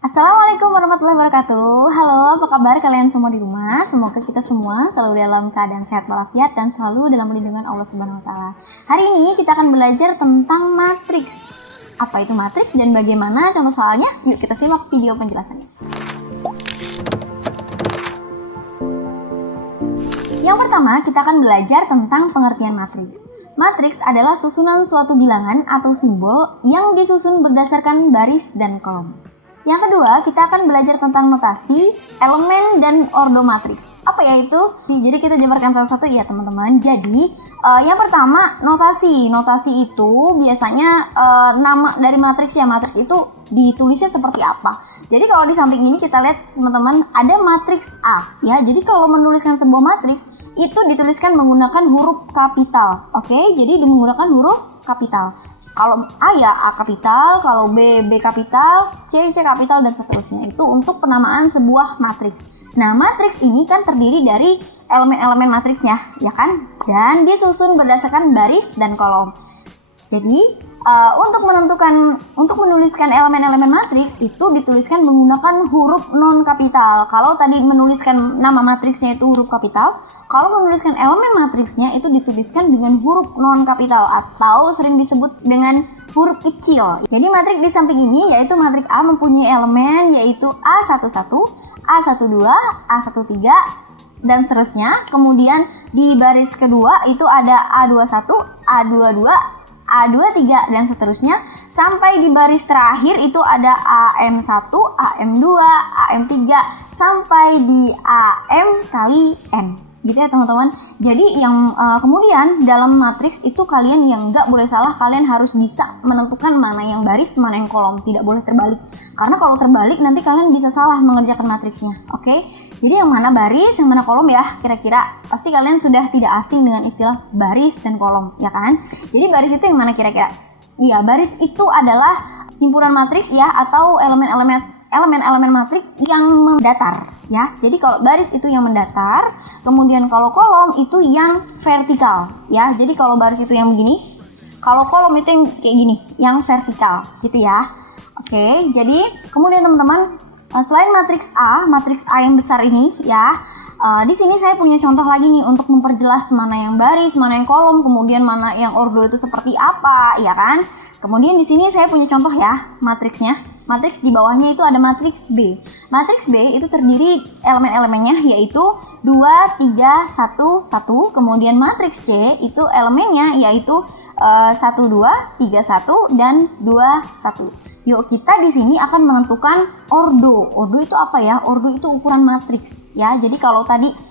Assalamualaikum warahmatullahi wabarakatuh. Halo, apa kabar kalian semua di rumah? Semoga kita semua selalu dalam keadaan sehat walafiat dan selalu dalam lindungan Allah Subhanahu wa taala. Hari ini kita akan belajar tentang matriks. Apa itu matriks dan bagaimana contoh soalnya? Yuk kita simak video penjelasannya. Yang pertama, kita akan belajar tentang pengertian matriks. Matriks adalah susunan suatu bilangan atau simbol yang disusun berdasarkan baris dan kolom. Yang kedua, kita akan belajar tentang notasi, elemen, dan ordo matriks. Apa ya itu? Jadi kita jabarkan satu-satu ya teman-teman. Jadi yang pertama notasi. Notasi itu biasanya nama dari matriks ya. Matriks itu ditulisnya seperti apa. Jadi kalau di samping ini kita lihat teman-teman ada matriks A ya. Jadi kalau menuliskan sebuah matriks itu dituliskan menggunakan huruf kapital. Oke, jadi menggunakan huruf kapital. Kalau A ya A kapital, kalau B kapital, C kapital, dan seterusnya. Itu untuk penamaan sebuah matriks. Nah, matriks ini kan terdiri dari elemen-elemen matriksnya, ya kan? Dan disusun berdasarkan baris dan kolom. Jadi, untuk menuliskan elemen-elemen matriks itu dituliskan menggunakan huruf non kapital. Kalau tadi menuliskan nama matriksnya itu huruf kapital, kalau menuliskan elemen matriksnya itu dituliskan dengan huruf non kapital atau sering disebut dengan huruf kecil. Jadi matriks di samping ini yaitu matriks A mempunyai elemen yaitu A11, A12, A13 dan seterusnya. Kemudian di baris kedua itu ada A21, A22, A23 dan seterusnya, sampai di baris terakhir itu ada AM1, AM2, AM3 sampai di AM kali N. Gitu ya teman-teman. Jadi yang kemudian dalam matriks itu kalian yang nggak boleh salah, kalian harus bisa menentukan mana yang baris, mana yang kolom. Tidak boleh terbalik. Karena kalau terbalik nanti kalian bisa salah mengerjakan matriksnya. Oke? Jadi yang mana baris, yang mana kolom ya kira-kira. Pasti kalian sudah tidak asing dengan istilah baris dan kolom, ya kan? Jadi baris itu yang mana kira-kira? Iya, baris itu adalah himpunan matriks ya, atau elemen-elemen matriks yang mendatar ya. Jadi kalau baris itu yang mendatar, kemudian kalau kolom itu yang vertikal ya. Jadi kalau baris itu yang begini, kalau kolom itu yang kayak gini, yang vertikal gitu ya. Oke, jadi kemudian teman-teman, selain matriks A yang besar ini ya, di sini saya punya contoh lagi nih untuk memperjelas mana yang baris, mana yang kolom, kemudian mana yang ordo itu seperti apa, ya kan? Kemudian di sini saya punya contoh ya matriksnya. Matriks di bawahnya itu ada matriks B. Matriks B itu terdiri elemen-elemennya yaitu 2, 3, 1, 1. Kemudian matriks C itu elemennya yaitu 1, 2, 3, 1 dan 2, 1. Yuk kita di sini akan menentukan ordo. Ordo itu apa ya? Ordo itu ukuran matriks ya. Jadi kalau tadi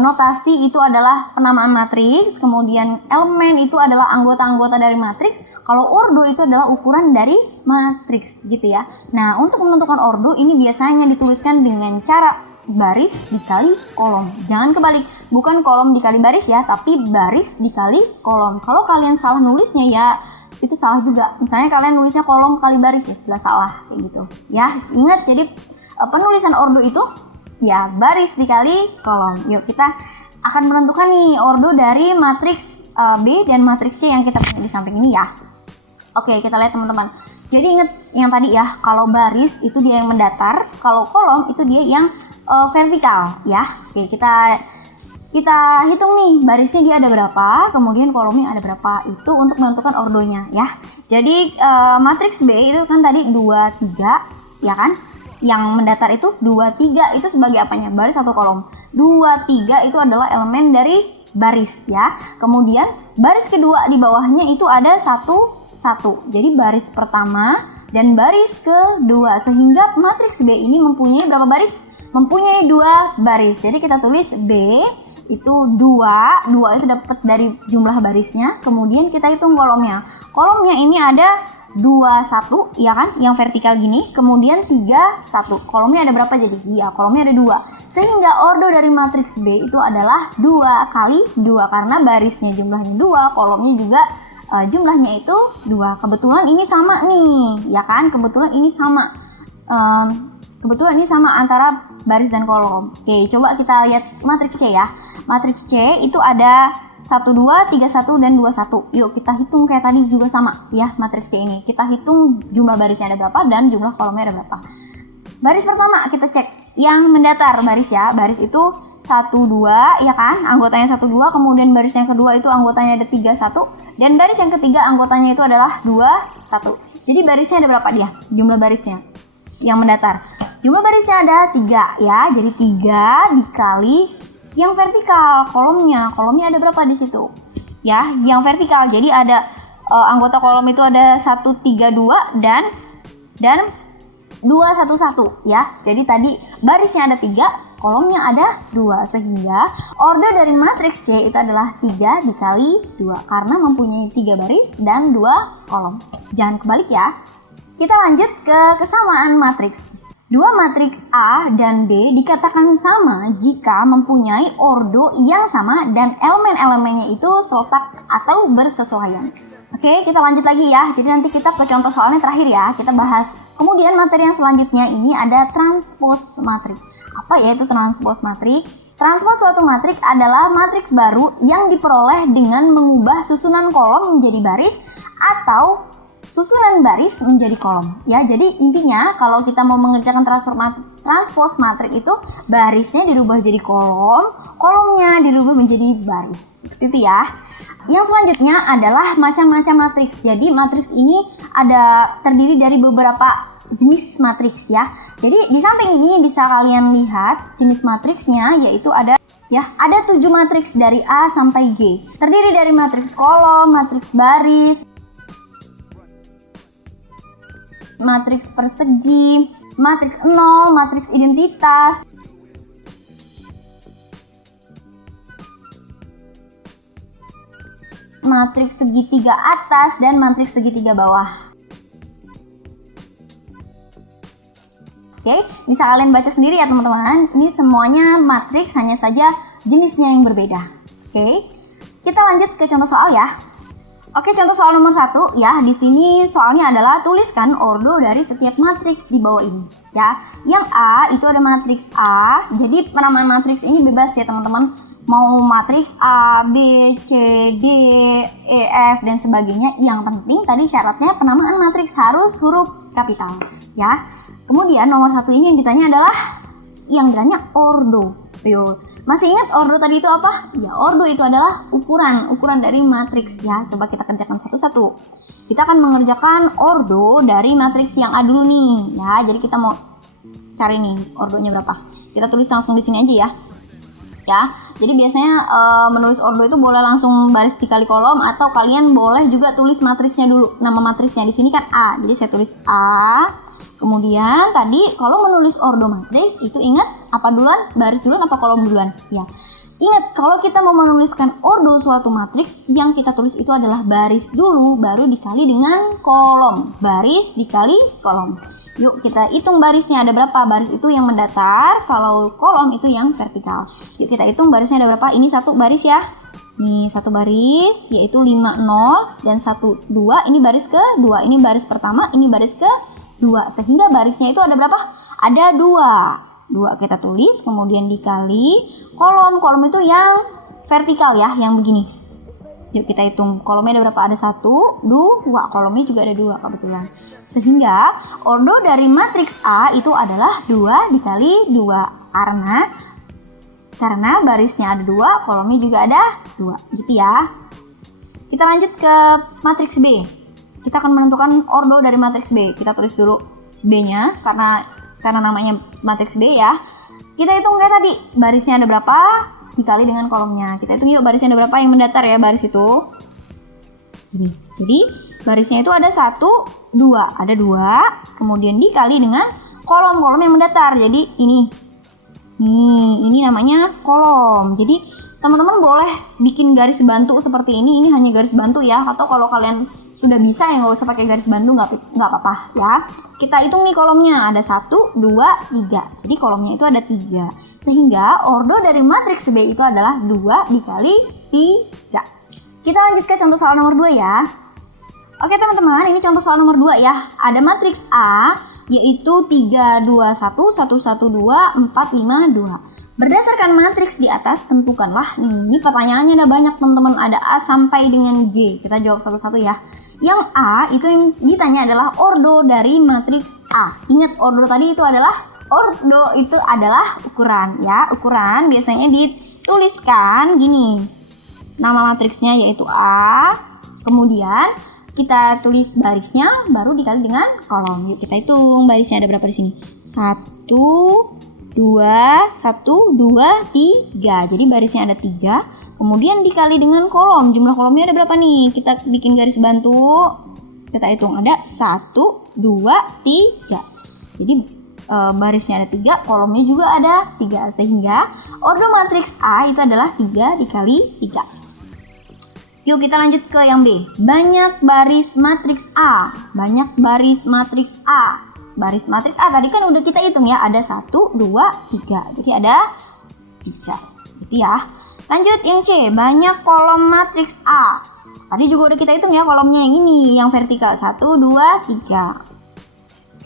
notasi itu adalah penamaan matriks, kemudian elemen itu adalah anggota-anggota dari matriks. Kalau ordo itu adalah ukuran dari matriks gitu ya. Nah, untuk menentukan ordo ini biasanya dituliskan dengan cara baris dikali kolom. Jangan kebalik, bukan kolom dikali baris ya, tapi baris dikali kolom. Kalau kalian salah nulisnya ya itu salah juga. Misalnya kalian nulisnya kolom kali baris ya sudah salah kayak gitu. Ya, ingat jadi penulisan ordo itu ya baris dikali kolom. Yuk kita akan menentukan nih ordo dari matriks B dan matriks C yang kita punya di samping ini ya. Oke, kita lihat teman-teman. Jadi ingat yang tadi ya, kalau baris itu dia yang mendatar, kalau kolom itu dia yang vertikal ya. Oke, kita hitung nih barisnya dia ada berapa, kemudian kolomnya ada berapa, itu untuk menentukan ordonya ya. Jadi matriks B itu kan tadi 2, 3 ya kan. Yang mendatar itu 2, 3 itu sebagai apanya? Baris atau kolom? 2, 3 itu adalah elemen dari baris ya. Kemudian baris kedua di bawahnya itu ada 1, 1. Jadi baris pertama dan baris kedua. Sehingga matriks B ini mempunyai berapa baris? Mempunyai 2 baris. Jadi kita tulis B itu 2 itu dapat dari jumlah barisnya. Kemudian kita hitung kolomnya. Kolomnya ini ada 2, 1 ya kan, yang vertikal gini, kemudian 3, 1. Kolomnya ada berapa jadi? Iya, kolomnya ada 2. Sehingga ordo dari matriks B itu adalah 2 kali 2 karena barisnya jumlahnya 2, kolomnya juga jumlahnya itu 2. Kebetulan ini sama nih, ya kan? Kebetulan ini sama. Kebetulan ini sama antara baris dan kolom. Oke, coba kita lihat matriks C ya. Matriks C itu ada 1, 2, 3, 1, dan 2, 1. Yuk kita hitung kayak tadi juga sama ya matriks C ini. Kita hitung jumlah barisnya ada berapa dan jumlah kolomnya ada berapa. Baris pertama kita cek yang mendatar baris ya. Baris itu 1, 2 ya kan, anggotanya 1, 2. Kemudian baris yang kedua itu anggotanya ada 3, 1. Dan baris yang ketiga anggotanya itu adalah 2, 1. Jadi barisnya ada berapa dia? Jumlah barisnya yang mendatar. Jumlah barisnya ada 3 ya. Jadi 3 dikali yang vertikal kolomnya. Kolomnya ada berapa di situ? Ya, yang vertikal. Jadi ada anggota kolom itu ada 1, 3, 2 dan 2, 1, 1 ya. Jadi tadi barisnya ada 3, kolomnya ada 2, sehingga ordo dari matriks C itu adalah 3 dikali 2 karena mempunyai 3 baris dan 2 kolom. Jangan kebalik ya. Kita lanjut ke kesamaan matriks. Dua matriks A dan B dikatakan sama jika mempunyai ordo yang sama dan elemen-elemennya itu seletak atau bersesuaian. Oke, kita lanjut lagi ya. Jadi nanti kita ke contoh soalnya terakhir ya, kita bahas. Kemudian materi yang selanjutnya ini ada transpos matrik. Apa ya itu transpos matrik? Transpos suatu matrik adalah matriks baru yang diperoleh dengan mengubah susunan kolom menjadi baris atau susunan baris menjadi kolom. Ya, jadi intinya kalau kita mau mengerjakan transpos matrik itu barisnya dirubah jadi kolom, kolomnya dirubah menjadi baris. Seperti itu ya. Yang selanjutnya adalah macam-macam matriks. Jadi matriks ini terdiri dari beberapa jenis matriks ya. Jadi di samping ini bisa kalian lihat jenis matriksnya, yaitu ada 7 matriks dari A sampai G. Terdiri dari matriks kolom, matriks baris, matriks persegi, matriks 0, matriks identitas, matriks segitiga atas, dan matriks segitiga bawah. Oke, bisa kalian baca sendiri ya teman-teman. Ini semuanya matriks, hanya saja jenisnya yang berbeda. Oke, kita lanjut ke contoh soal ya. Oke, contoh soal nomor 1 ya. Di sini soalnya adalah tuliskan ordo dari setiap matriks di bawah ini ya. Yang A itu ada matriks A. Jadi penamaan matriks ini bebas ya teman-teman. Mau matriks A, B, C, D, E, F dan sebagainya. Yang penting tadi syaratnya penamaan matriks harus huruf kapital ya. Kemudian nomor 1 ini yang ditanya adalah ordo. Yo, masih ingat ordo tadi itu apa? Ya, ordo itu adalah ukuran dari matriks ya. Coba kita kerjakan satu-satu. Kita akan mengerjakan ordo dari matriks yang A dulu nih ya. Jadi kita mau cari nih ordonya berapa. Kita tulis langsung di sini aja ya. Ya, jadi biasanya menulis ordo itu boleh langsung baris dikali kolom atau kalian boleh juga tulis matriksnya dulu. Nama matriksnya di sini kan A. Jadi saya tulis A. Kemudian tadi kalau menulis ordo matriks itu ingat apa duluan? Baris duluan apa kolom duluan? Ya. Ingat kalau kita mau menuliskan ordo suatu matriks yang kita tulis itu adalah baris dulu baru dikali dengan kolom. Baris dikali kolom. Yuk kita hitung barisnya ada berapa. Baris itu yang mendatar, kalau kolom itu yang vertikal. Yuk kita hitung barisnya ada berapa. Ini satu baris ya. Nih satu baris yaitu 5, 0 dan 1, 2. Ini baris kedua. Ini baris pertama, ini baris ke 2, sehingga barisnya itu ada berapa? Ada 2 kita tulis, kemudian dikali kolom itu yang vertikal ya, yang begini. Yuk kita hitung kolomnya ada berapa? Ada 1, 2, kolomnya juga ada 2 kebetulan. Sehingga ordo dari matriks A itu adalah 2 dikali 2 karena barisnya ada 2, kolomnya juga ada 2 gitu ya. Kita lanjut ke matriks B. Kita akan menentukan ordo dari matriks B. Kita tulis dulu B-nya karena namanya matriks B ya. Kita hitung kayak tadi, barisnya ada berapa dikali dengan kolomnya. Kita hitung yuk barisnya ada berapa yang mendatar ya baris itu. Gini. Jadi barisnya itu ada 1, 2, ada 2, kemudian dikali dengan kolom yang mendatar. Jadi ini namanya kolom. Jadi teman-teman boleh bikin garis bantu seperti ini hanya garis bantu ya. Atau kalau kalian sudah bisa ya nggak usah pakai garis bantu, nggak apa-apa ya. Kita hitung nih kolomnya ada 1, 2, 3. Jadi kolomnya itu ada 3. Sehingga ordo dari matriks B itu adalah 2 dikali 3. Kita lanjut ke contoh soal nomor 2 ya. Oke teman-teman, ini contoh soal nomor 2 ya. Ada matriks A yaitu 3, 2, 1, 1, 1, 2, 4, 5, 2. Berdasarkan matriks di atas tentukanlah. Ini pertanyaannya ada banyak teman-teman, ada A sampai dengan G. Kita jawab satu-satu ya. Yang A itu yang ditanya adalah ordo dari matriks A. Ingat ordo tadi itu adalah Ordo itu adalah ukuran ya. Ukuran biasanya dituliskan gini. Nama matriksnya yaitu A. Kemudian kita tulis barisnya baru dikali dengan kolom. Yuk kita hitung barisnya ada berapa di sini. 1 2 1 2 3. Jadi barisnya ada 3. Kemudian dikali dengan kolom. Jumlah kolomnya ada berapa nih? Kita bikin garis bantu. Kita hitung ada 1 2 3. Jadi barisnya ada 3, kolomnya juga ada 3, sehingga ordo matriks A itu adalah 3 dikali 3. Yuk kita lanjut ke yang B. Banyak baris matriks A. Banyak baris matriks A. Baris matriks A tadi kan udah kita hitung ya, ada 1 2 3. Jadi ada 3. Gitu ya. Lanjut yang C. Banyak kolom matriks A. Tadi juga udah kita hitung ya kolomnya yang ini, yang vertikal 1 2 3.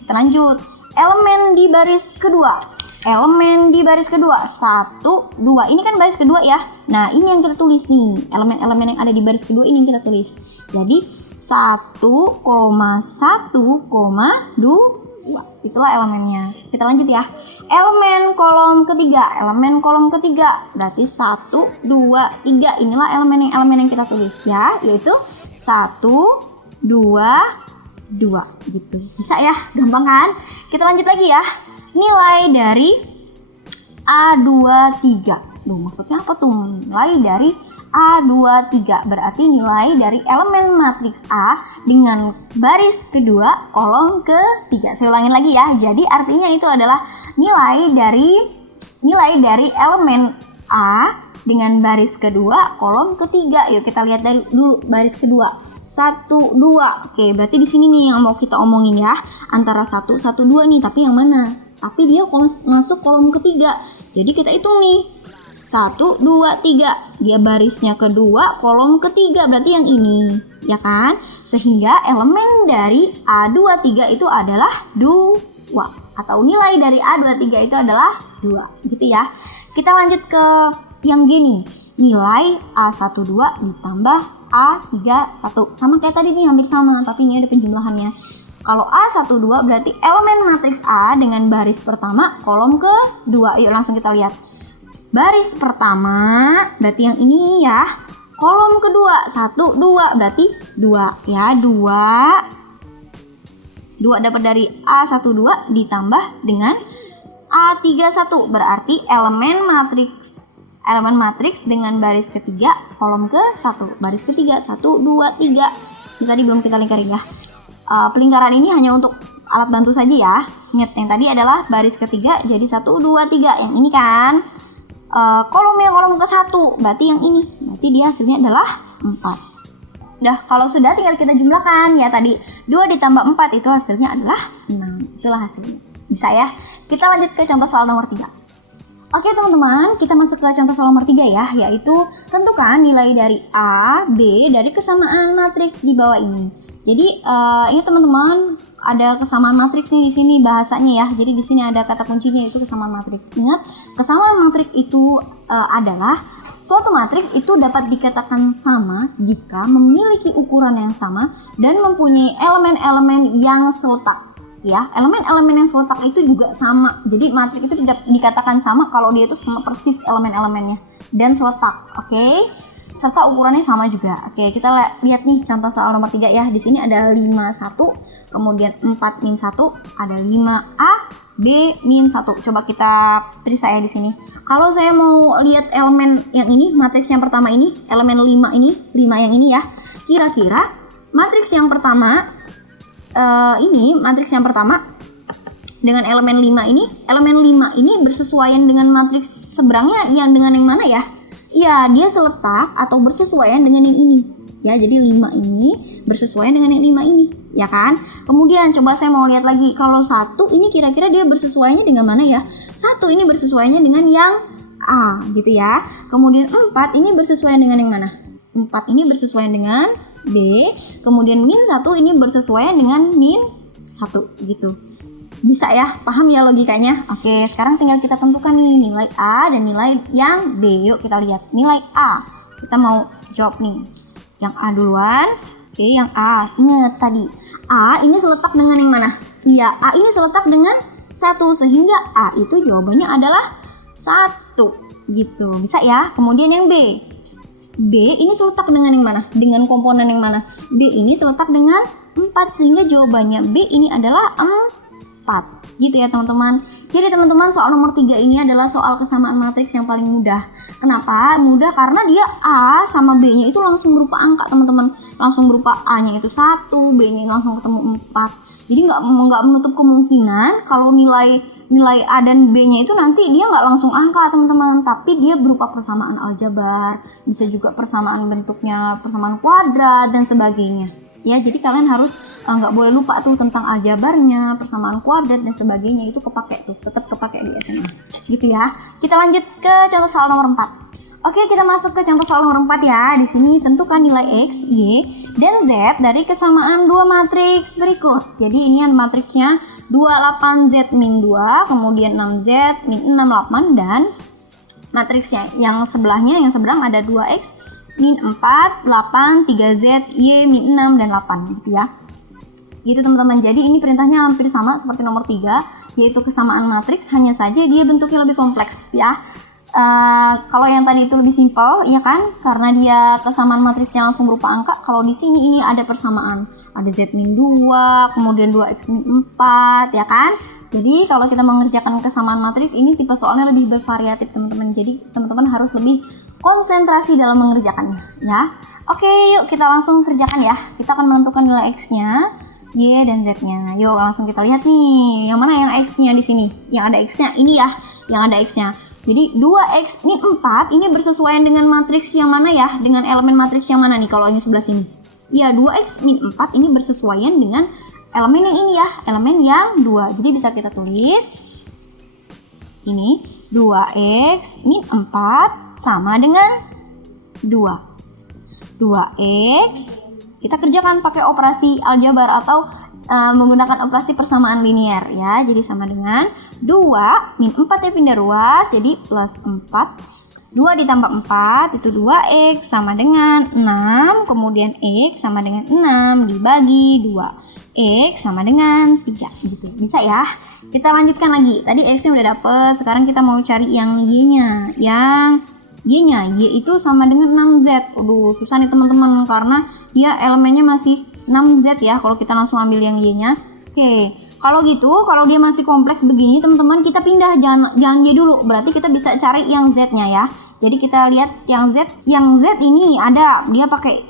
Kita lanjut. Elemen di baris kedua. Elemen di baris kedua 1 2. Ini kan baris kedua ya. Nah, ini yang kita tulis nih. Elemen-elemen yang ada di baris kedua ini yang kita tulis. Jadi 1,1,2. Itulah elemennya. Kita lanjut ya. Elemen kolom ketiga. Elemen kolom ketiga berarti 1 2 3. Inilah elemen yang kita tulis ya, yaitu 1 2 2 gitu. Bisa ya, gampang kan? Kita lanjut lagi ya. Nilai dari A23. Duh, maksudnya apa tuh? Nilai dari A23 berarti nilai dari elemen matriks A dengan baris kedua kolom ketiga. Saya ulangin lagi ya. Jadi artinya itu adalah nilai dari elemen A dengan baris kedua kolom ketiga. Yuk kita lihat dari dulu baris kedua. 1 2. Oke, berarti di sini nih yang mau kita omongin ya. Antara 1 1 2 nih, tapi yang mana? Tapi dia masuk kolom ketiga. Jadi kita hitung nih. 1 2 3. Dia barisnya kedua, kolom ketiga, berarti yang ini, ya kan? Sehingga elemen dari A23 itu adalah 2 atau nilai dari A23 itu adalah 2, gitu ya. Kita lanjut ke yang G nih. Nilai A12 ditambah A31. Sama kayak tadi nih, hampir sama, tapi ini ada penjumlahannya. Kalau A12 berarti elemen matriks A dengan baris pertama kolom kedua. Yuk langsung kita lihat. Baris pertama berarti yang ini ya. Kolom kedua 1 2 berarti 2 ya. 2 dapat dari A12 ditambah dengan A31 berarti elemen matriks dengan baris ketiga kolom ke-1. Baris ketiga 1 2 3. Ini tadi belum kita lingkarin ya. Pelingkaran ini hanya untuk alat bantu saja ya. Ingat yang tadi adalah baris ketiga jadi 1 2 3. Yang ini kan kolomnya kolom ke-1 berarti yang ini. Berarti dia hasilnya adalah 4. Udah, kalau sudah tinggal kita jumlahkan ya. Tadi 2 ditambah 4 itu hasilnya adalah 6. Itulah hasilnya. Bisa ya. Kita lanjut ke contoh soal nomor 3. Oke teman-teman, kita masuk ke contoh soal nomor 3 ya, yaitu tentukan nilai dari A, B dari kesamaan matriks di bawah ini. Jadi ini teman-teman ada kesamaan matriks nih di sini bahasanya ya. Jadi di sini ada kata kuncinya yaitu kesamaan matriks. Ingat, kesamaan matriks itu adalah suatu matriks itu dapat dikatakan sama jika memiliki ukuran yang sama dan mempunyai elemen-elemen yang seletak. Ya, elemen-elemen yang seletak itu juga sama. Jadi matriks itu tidak dikatakan sama kalau dia itu sama persis elemen-elemennya dan seletak. Oke. Serta ukurannya sama juga. Oke, kita lihat nih contoh soal nomor 3 ya. Di sini ada 5 1, kemudian 4 min 1, ada 5A B min 1. Coba kita periksa ya di sini. Kalau saya mau lihat elemen yang ini, matriks yang pertama ini, elemen 5 ini, 5 yang ini ya. Kira-kira matriks yang pertama matriks yang pertama dengan elemen 5 ini, elemen 5 ini bersesuaian dengan matriks seberangnya yang dengan yang mana ya? Iya, dia seletak atau bersesuaian dengan yang ini. Ya, jadi 5 ini bersesuaian dengan yang 5 ini, ya kan? Kemudian coba saya mau lihat lagi. Kalau 1 ini kira-kira dia bersesuaiannya dengan mana ya? 1 ini bersesuaiannya dengan yang A, gitu ya. Kemudian 4 ini bersesuaian dengan yang mana? 4 ini bersesuaian dengan B, kemudian min 1 ini bersesuaian dengan min 1 gitu. Bisa ya, paham ya logikanya? Oke, sekarang tinggal kita tentukan nih nilai A dan nilai yang B. Yuk kita lihat nilai A. Kita mau jawab nih yang A duluan. Oke, yang A. Ingat tadi A ini seletak dengan yang mana? Iya, A ini seletak dengan 1, sehingga A itu jawabannya adalah 1 gitu. Bisa ya. Kemudian yang B. B ini seletak dengan yang mana? Dengan komponen yang mana? B ini seletak dengan 4, sehingga jawabannya B ini adalah 4 gitu ya teman-teman. Jadi teman-teman, soal nomor 3 ini adalah soal kesamaan matriks yang paling mudah. Kenapa? Mudah karena dia A sama B-nya itu langsung berupa angka teman-teman. Langsung berupa A-nya itu 1, B-nya langsung ketemu 4. Jadi nggak menutup kemungkinan kalau nilai A dan B-nya itu nanti dia nggak langsung angka teman-teman, tapi dia berupa persamaan aljabar, bisa juga persamaan bentuknya, persamaan kuadrat dan sebagainya. Ya, jadi kalian harus nggak boleh lupa tuh tentang aljabarnya, persamaan kuadrat dan sebagainya, itu kepake tuh, tetap kepake di SMA. Gitu ya. Kita lanjut ke contoh soal nomor 4. Oke, kita masuk ke contoh soal nomor 4 ya. Di sini tentukan nilai X, Y, dan Z dari kesamaan dua matriks berikut. Jadi ini yang matriksnya 28Z min 2, kemudian 6Z min 68, dan matriksnya yang sebelahnya, yang seberang ada 2X min 4, 8, 3Z, Y min 6, dan 8 gitu ya. Gitu teman-teman. Jadi ini perintahnya hampir sama seperti nomor 3, yaitu kesamaan matriks, hanya saja dia bentuknya lebih kompleks ya. Kalau yang tadi itu lebih simpel ya kan, karena dia kesamaan matriksnya langsung berupa angka. Kalau di sini ini ada persamaan, ada Z min 2, kemudian 2X min 4 ya kan. Jadi kalau kita mengerjakan kesamaan matriks ini tipe soalnya lebih bervariatif teman-teman. Jadi teman-teman harus lebih konsentrasi dalam mengerjakannya ya. Oke, yuk kita langsung kerjakan ya. Kita akan menentukan nilai X-nya, Y dan Z-nya. Yuk langsung kita lihat nih, yang mana yang X-nya di sini. Yang ada X-nya ini ya, yang ada X-nya. Jadi 2X min 4 ini bersesuaian dengan matriks yang mana ya? Dengan elemen matriks yang mana nih kalau ini sebelah sini? Ya, 2X min 4 ini bersesuaian dengan elemen yang ini ya, elemen yang 2. Jadi bisa kita tulis ini 2X min 4 sama dengan 2. 2X kita kerjakan pakai operasi aljabar atau menggunakan operasi persamaan linear ya. Jadi sama dengan 2 min 4 ya pindah ruas, jadi plus 4. 2 ditambah 4 itu 2X sama dengan 6, kemudian X sama dengan 6 dibagi 2. X sama dengan 3 gitu. Bisa ya. Kita lanjutkan lagi. Tadi X-nya udah dapet, sekarang kita mau cari yang Y-nya. Yang Y-nya, Y itu sama dengan 6Z. Aduh, susah nih teman-teman karena dia elemennya masih 6Z ya, kalau kita langsung ambil yang Y-nya. Oke, kalau gitu, kalau dia masih kompleks begini teman-teman, kita pindah, jangan Y dulu. Berarti kita bisa cari yang Z-nya ya. Jadi kita lihat yang Z ini ada,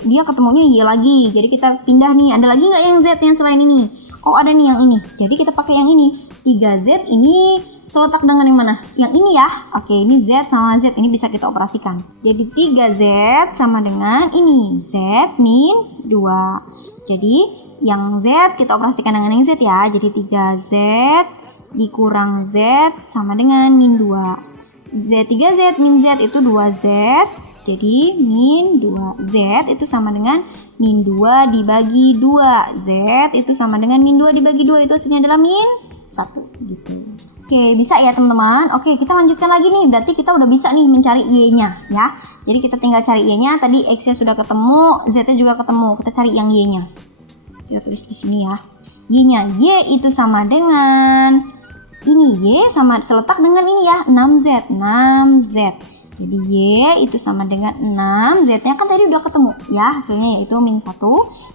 dia ketemunya Y lagi. Jadi kita pindah nih, ada lagi nggak yang Z yang selain ini? Oh, ada nih yang ini. Jadi kita pakai yang ini. 3Z ini seletak dengan yang mana? Yang ini ya. Oke, ini Z sama Z ini bisa kita operasikan. Jadi 3Z sama dengan ini Z min 2. Jadi yang Z kita operasikan dengan yang Z ya. Jadi 3Z dikurang Z sama dengan min 2. 3Z min Z itu 2Z. Jadi min 2Z itu sama dengan min 2 dibagi 2. Z itu sama dengan min 2 dibagi 2, itu hasilnya adalah min 1 gitu. Oke, bisa ya teman-teman. Oke, kita lanjutkan lagi nih. Berarti kita udah bisa nih mencari Y-nya ya. Jadi kita tinggal cari Y-nya. Tadi X-nya sudah ketemu, Z-nya juga ketemu. Kita cari yang Y-nya. Kita tulis di sini ya. Y-nya, Y itu sama dengan ini, Y sama seletak dengan ini ya, 6Z. 6Z. Jadi Y itu sama dengan 6, Z-nya kan tadi udah ketemu ya. Hasilnya yaitu min 1.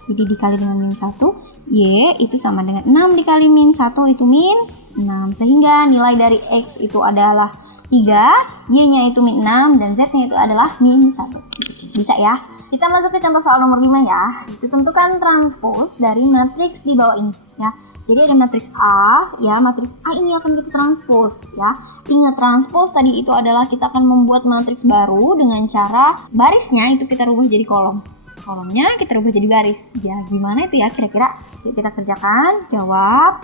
Jadi dikali dengan min 1, Y itu sama dengan 6 dikali min 1 itu min 6, sehingga nilai dari X itu adalah 3, Y-nya itu min 6, dan Z-nya itu adalah min 1. Bisa ya. Kita masuk ke contoh soal nomor 5 ya. Ditentukan transpos dari matriks di bawah ini ya. Jadi ada matriks A ya, matriks A ini akan kita transpos ya. Ingat, transpos tadi itu adalah kita akan membuat matriks baru dengan cara barisnya itu kita rubah jadi kolom. Kolomnya kita rubah jadi baris. Ya, gimana itu ya kira-kira? Yuk kita kerjakan, jawab.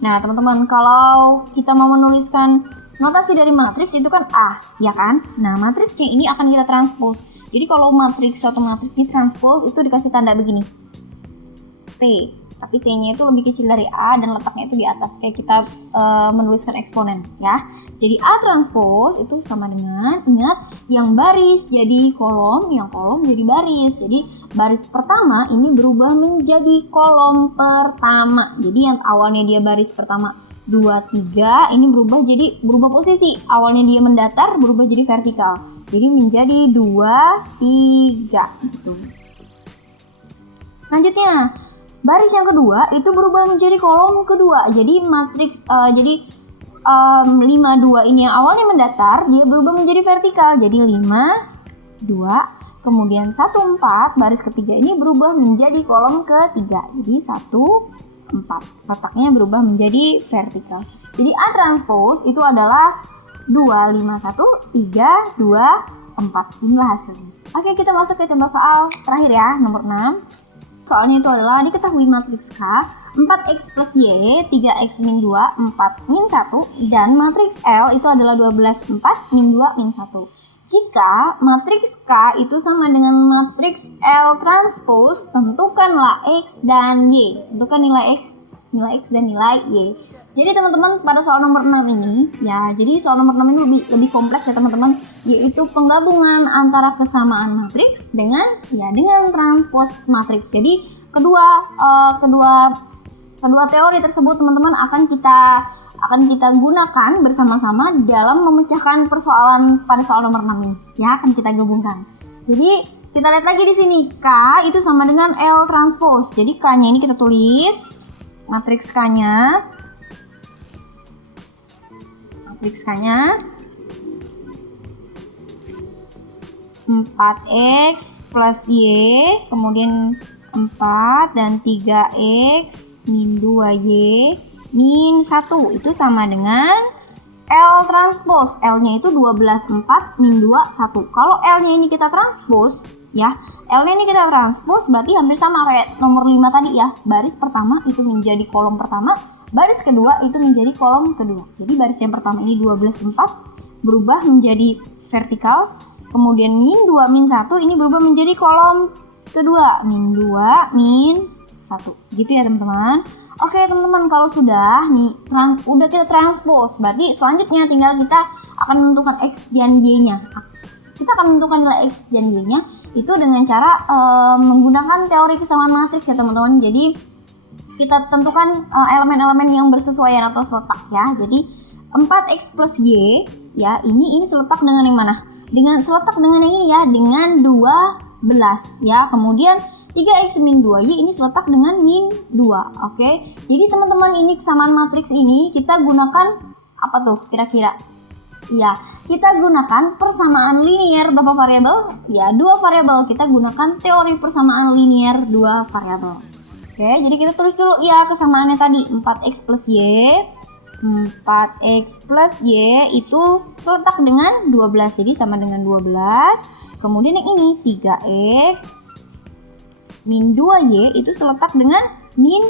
Nah teman-teman, kalau kita mau menuliskan notasi dari matriks itu kan A, ya kan? Nah matriksnya ini akan kita transpos. Jadi kalau suatu matriks ini transpos itu dikasih tanda begini, T. tapi T-nya itu lebih kecil dari A dan letaknya itu di atas, kayak kita menuliskan eksponen ya. Jadi A transpose itu sama dengan, ingat, yang baris jadi kolom, yang kolom jadi baris. Jadi baris pertama ini berubah menjadi kolom pertama. Jadi yang awalnya dia baris pertama 2, 3, ini berubah posisi. Awalnya dia mendatar, berubah jadi vertikal. Jadi menjadi 2, 3 gitu. Selanjutnya, baris yang kedua itu berubah menjadi kolom kedua. Jadi matriks 5, 2 ini yang awalnya mendatar, dia berubah menjadi vertikal. Jadi 5, 2, kemudian 1, 4, baris ketiga ini berubah menjadi kolom ketiga. Jadi 1, 4, letaknya berubah menjadi vertikal. Jadi A transpose itu adalah 2, 5, 1, 3, 2, 4. Inilah hasilnya. Oke, kita masuk ke contoh soal terakhir ya, nomor 6. Soalnya itu adalah diketahui matriks K 4x plus Y 3x min 2 4 min 1 dan matriks L itu adalah 12 4 min 2 min 1. Jika matriks K itu sama dengan matriks L transpose, tentukanlah X dan Y. Tentukan nilai X dan nilai Y. Jadi teman-teman pada soal nomor 6 ini ya, jadi soal nomor 6 ini lebih kompleks ya teman-teman, yaitu penggabungan antara kesamaan matriks dengan transpose matriks. Jadi kedua teori tersebut teman-teman akan kita gunakan bersama-sama dalam memecahkan persoalan pada soal nomor 6 ini. Ya, akan kita gabungkan. Jadi kita lihat lagi di sini, K itu sama dengan L transpose. Jadi K-nya ini kita tulis matriks K-nya 4x plus Y, kemudian 4 dan 3x min 2y min 1 itu sama dengan L transpose. L-nya itu 12 4 min 2 1. Kalau L-nya ini kita transpose ya, L-nya ini kita transpose berarti hampir sama kayak nomor 5 tadi ya. Baris pertama itu menjadi kolom pertama, baris kedua itu menjadi kolom kedua. Jadi baris yang pertama ini 12 4 berubah menjadi vertikal, kemudian min 2 min 1 ini berubah menjadi kolom kedua, min 2 min 1. Gitu ya teman-teman. Oke teman-teman, kalau sudah nih udah kita transpose, berarti selanjutnya tinggal kita akan menentukan X dan Y-nya. Kita akan menentukan nilai X dan Y-nya itu dengan cara menggunakan teori kesamaan matriks ya teman-teman. Jadi kita tentukan elemen-elemen yang bersesuaian atau seletak ya. Jadi 4x plus Y ya, ini seletak dengan yang mana? Seletak dengan yang ini ya, dengan 12 ya. Kemudian 3x min 2y ini seletak dengan min 2. Oke. Jadi teman-teman, ini kesamaan matriks ini kita gunakan apa tuh kira-kira? Ya, kita gunakan persamaan linear berapa variabel? Ya, 2 variabel. Kita gunakan teori persamaan linear 2 variabel. Oke, jadi kita tulis dulu ya kesamaannya tadi. 4x plus Y. 4x plus Y itu terletak dengan 12, jadi sama dengan 12. Kemudian yang ini 3x min 2y itu seletak dengan min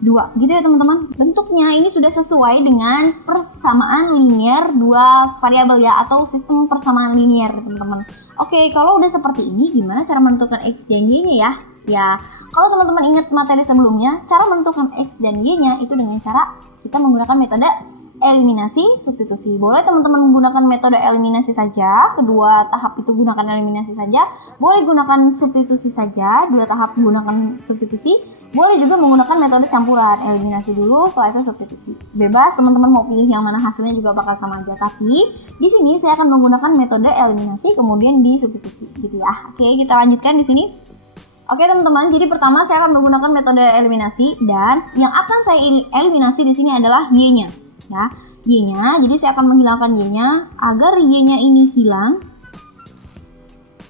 2. Gitu ya teman-teman. Bentuknya ini sudah sesuai dengan persamaan linear 2 variabel ya, atau sistem persamaan linear teman-teman. Oke, kalau udah seperti ini gimana cara menentukan X dan Y-nya ya? Ya, kalau teman-teman ingat materi sebelumnya, cara menentukan X dan Y-nya itu dengan cara kita menggunakan metode eliminasi substitusi. Boleh teman-teman menggunakan metode eliminasi saja, kedua tahap itu gunakan eliminasi saja. Boleh gunakan substitusi saja, 2 tahap gunakan substitusi. Boleh juga menggunakan metode campuran, eliminasi dulu, setelah itu substitusi. Bebas teman-teman mau pilih yang mana, hasilnya juga bakal sama aja. Tapi di sini saya akan menggunakan metode eliminasi kemudian di substitusi gitu ya. Oke, kita lanjutkan di sini. Oke teman-teman, jadi pertama saya akan menggunakan metode eliminasi dan yang akan saya eliminasi di sini adalah Y-nya. Ya, Y-nya, jadi saya akan menghilangkan Y-nya agar Y-nya ini hilang,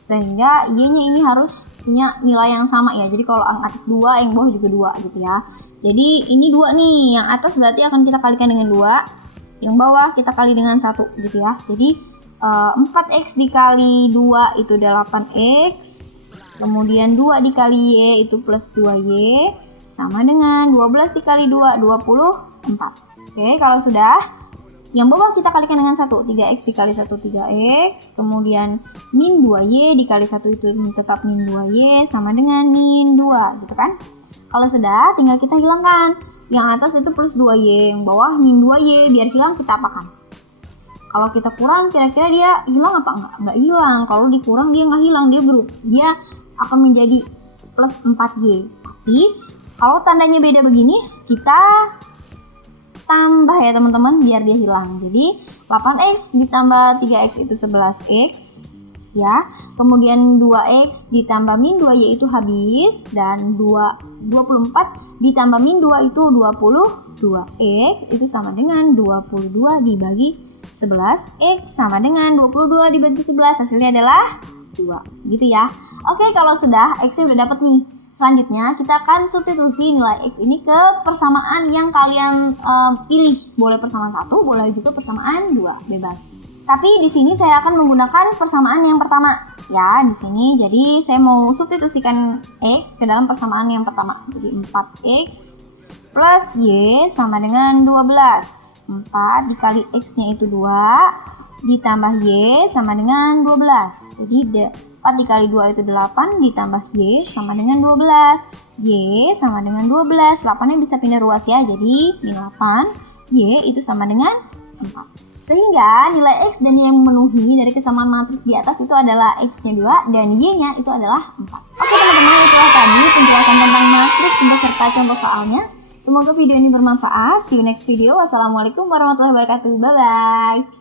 sehingga Y-nya ini harus punya nilai yang sama ya. Jadi kalau yang atas 2, yang bawah juga 2 gitu ya. Jadi ini 2 nih, yang atas berarti akan kita kalikan dengan 2, yang bawah kita kali dengan 1 gitu ya. Jadi 4x dikali 2 itu 8x, kemudian 2 dikali Y itu plus 2Y, sama dengan 12 dikali 2, 24. Oke, kalau sudah, yang bawah kita kalikan dengan 1, 3x dikali 1, 3x, kemudian min 2y dikali 1 itu tetap min 2y, sama dengan min 2, gitu kan? Kalau sudah, tinggal kita hilangkan. Yang atas itu plus 2Y, yang bawah min 2Y. Biar hilang kita apakan? Kalau kita kurang, kira-kira dia hilang apa enggak? Enggak hilang. Kalau dikurang dia enggak hilang, dia akan menjadi plus 4Y. Tapi kalau tandanya beda begini, kita tambah ya teman-teman biar dia hilang. Jadi 8X ditambah 3X itu 11X. Ya, kemudian 2X ditambah min 2Y itu habis, dan 24 ditambah min 2 itu 22X itu sama dengan 22 dibagi 11, X sama dengan 22 dibagi 11, hasilnya adalah 2, gitu ya. Oke, kalau sudah, X-nya udah dapet nih. Selanjutnya kita akan substitusi nilai X ini ke persamaan yang kalian pilih. Boleh persamaan 1, boleh juga persamaan 2, bebas. Tapi di sini saya akan menggunakan persamaan yang pertama ya di sini. Jadi saya mau substitusikan X ke dalam persamaan yang pertama. Jadi 4X plus Y sama dengan 12. 4 dikali X-nya itu 2 ditambah Y sama dengan 12. Jadi 4 dikali 2 itu 8 ditambah Y sama dengan 12. Y sama dengan 12. 8-nya bisa pindah ruas ya. Jadi min 8. Y itu sama dengan 4. Sehingga nilai X dan Y yang memenuhi dari kesamaan matriks di atas itu adalah X-nya 2 dan Y-nya itu adalah 4. Oke teman-teman, itulah tadi penjelasan tentang matriks beserta contoh soalnya. Semoga video ini bermanfaat. See you next video. Wassalamualaikum warahmatullahi wabarakatuh. Bye-bye.